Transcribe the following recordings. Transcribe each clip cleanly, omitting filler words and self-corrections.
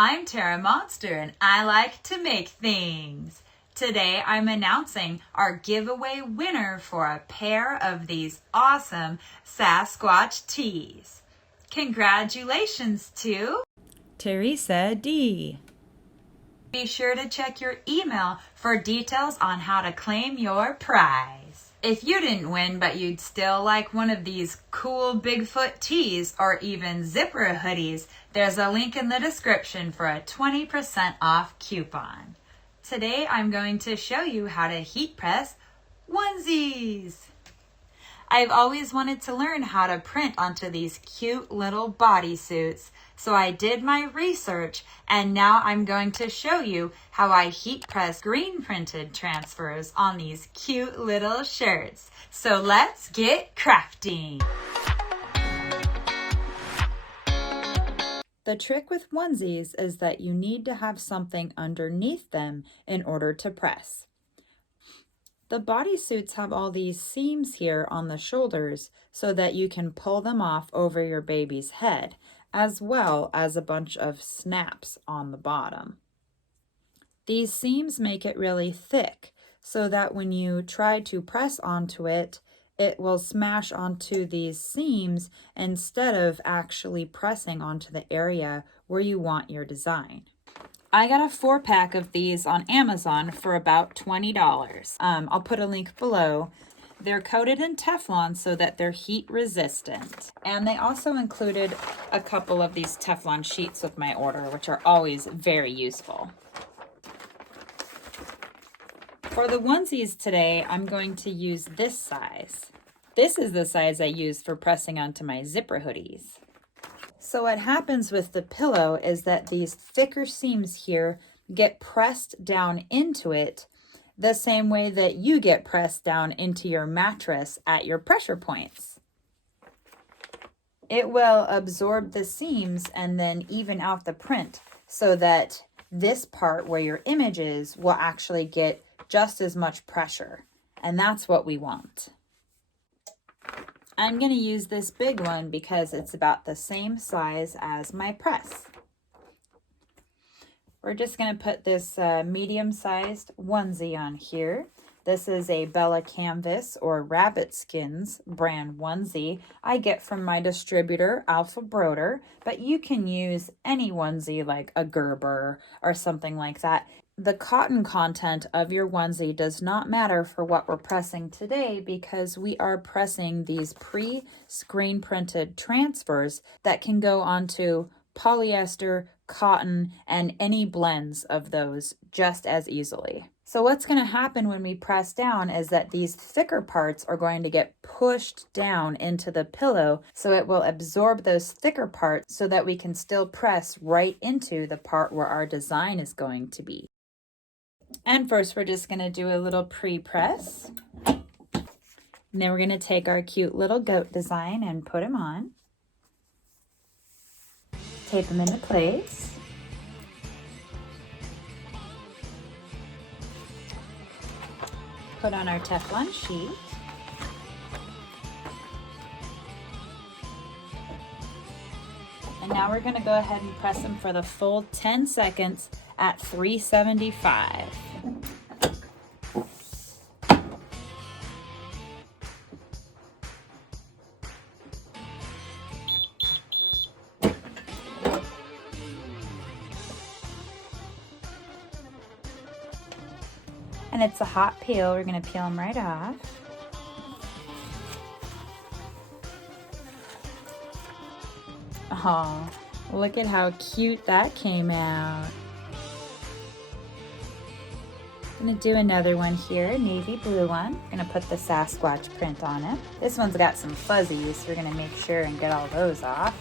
I'm Tara Monster and I like to make things. Today I'm announcing our giveaway winner for a pair of these awesome Sasquatch tees. Congratulations to Teresa D. Be sure to check your email for details on how to claim your prize. If you didn't win but you'd still like one of these cool Bigfoot tees or even zipper hoodies, there's a link in the description for a 20% off coupon. Today I'm going to show you how to heat press onesies. I've always wanted to learn how to print onto these cute little bodysuits, so I did my research and now I'm going to show you how I heat press green printed transfers on these cute little shirts. So let's get crafting. The trick with onesies is that you need to have something underneath them in order to press. The bodysuits have all these seams here on the shoulders so that you can pull them off over your baby's head, as well as a bunch of snaps on the bottom. These seams make it really thick so that when you try to press onto it, it will smash onto these seams instead of actually pressing onto the area where you want your design. I got a 4-pack of these on Amazon for about $20. I'll put a link below. They're coated in Teflon so that they're heat resistant. And they also included a couple of these Teflon sheets with my order, which are always very useful. For the onesies today, I'm going to use this size. This is the size I use for pressing onto my zipper hoodies. So what happens with the pillow is that these thicker seams here get pressed down into it the same way that you get pressed down into your mattress at your pressure points. It will absorb the seams and then even out the print so that this part where your image is will actually get just as much pressure. And that's what we want. I'm going to use this big one because it's about the same size as my press. We're just going to put this medium-sized onesie on here. This is a Bella Canvas or Rabbit Skins brand onesie I get from my distributor, Alpha Broder, but you can use any onesie like a Gerber or something like that. The cotton content of your onesie does not matter for what we're pressing today because we are pressing these pre-screen printed transfers that can go onto polyester, cotton, and any blends of those just as easily. So what's going to happen when we press down is that these thicker parts are going to get pushed down into the pillow so it will absorb those thicker parts so that we can still press right into the part where our design is going to be. And first we're just going to do a little pre-press. And then we're going to take our cute little goat design and put him on. Tape him into place. Put on our Teflon sheet. And now we're going to go ahead and press him for the full 10 seconds at 375. And it's a hot peel. We're going to peel them right off. Oh, look at how cute that came out. I'm going to do another one here, navy blue one. I'm going to put the Sasquatch print on it. This one's got some fuzzies, so we're going to make sure and get all those off.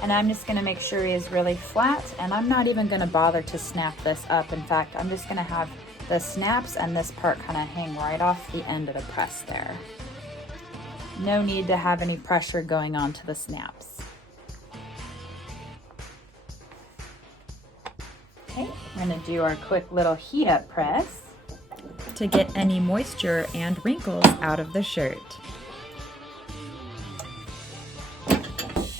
And I'm just going to make sure he is really flat, and I'm not even going to bother to snap this up. In fact, I'm just going to have the snaps and this part kind of hang right off the end of the press there. No need to have any pressure going on to the snaps. Okay, we're going to do our quick little heat up press to get any moisture and wrinkles out of the shirt.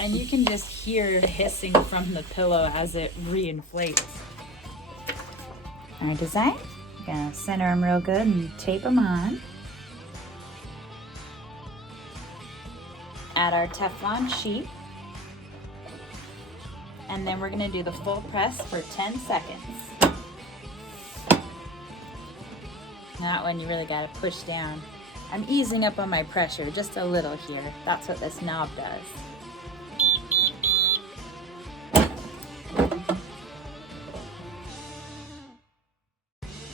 And you can just hear the hissing from the pillow as it reinflates. Our design, gonna center them real good and tape them on. Add our Teflon sheet. And then we're gonna do the full press for 10 seconds. That one you really gotta push down. I'm easing up on my pressure just a little here. That's what this knob does.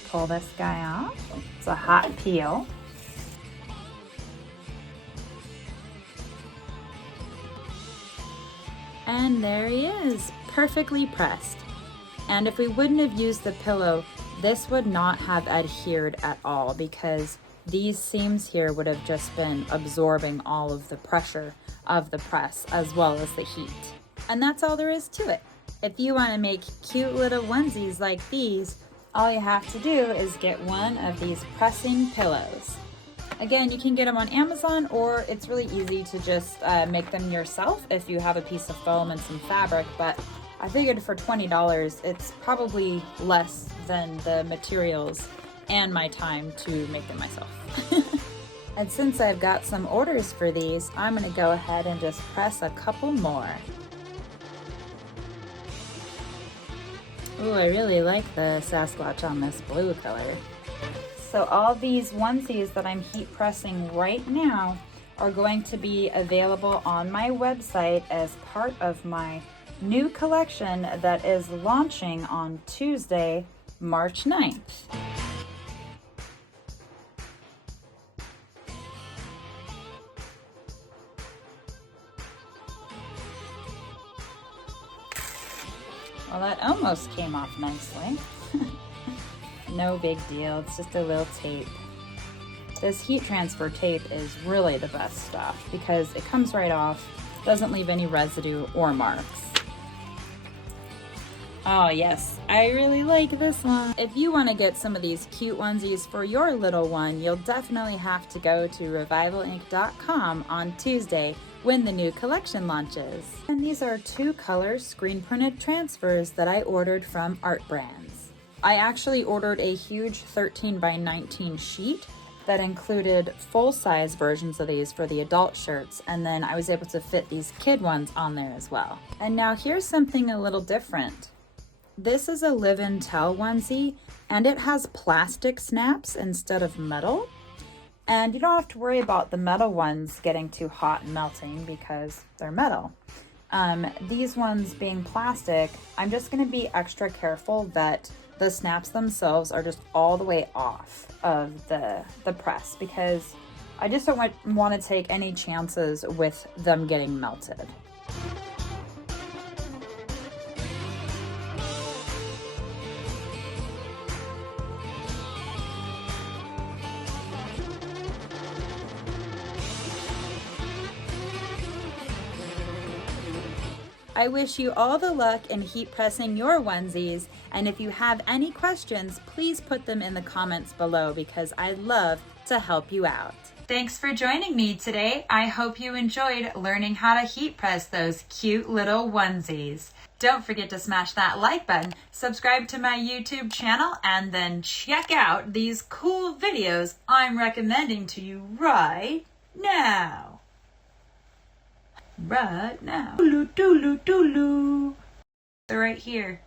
Pull this guy off. It's a hot peel. And there he is, perfectly pressed. And if we wouldn't have used the pillow, this would not have adhered at all because these seams here would have just been absorbing all of the pressure of the press as well as the heat. And that's all there is to it. If you want to make cute little onesies like these, all you have to do is get one of these pressing pillows. Again, you can get them on Amazon, or it's really easy to just make them yourself if you have a piece of foam and some fabric, but I figured for $20, it's probably less than the materials and my time to make them myself. And since I've got some orders for these, I'm gonna go ahead and just press a couple more. Ooh, I really like the Sasquatch on this blue color. So all these onesies that I'm heat pressing right now are going to be available on my website as part of my new collection that is launching on Tuesday, March 9th. Well, that almost came off nicely. No big deal, it's just a little tape. This heat transfer tape is really the best stuff because it comes right off, doesn't leave any residue or marks. Oh yes, I really like this one. If you want to get some of these cute onesies for your little one, you'll definitely have to go to revivalinc.com on Tuesday when the new collection launches. And these are 2 color screen printed transfers that I ordered from Art Brands. I actually ordered a huge 13 by 19 sheet that included full-size versions of these for the adult shirts, and then I was able to fit these kid ones on there as well. And now here's something a little different. This is a live and tell onesie, and it has plastic snaps instead of metal. And you don't have to worry about the metal ones getting too hot and melting because they're metal. These ones being plastic, I'm just going to be extra careful that the snaps themselves are just all the way off of the press because I just don't want to take any chances with them getting melted. I wish you all the luck in heat pressing your onesies, and if you have any questions, please put them in the comments below because I'd love to help you out. Thanks for joining me today. I hope you enjoyed learning how to heat press those cute little onesies. Don't forget to smash that like button, subscribe to my YouTube channel, and then check out these cool videos I'm recommending to you right now. Right now. Doodaloo, doodaloo, doodaloo. They're right here.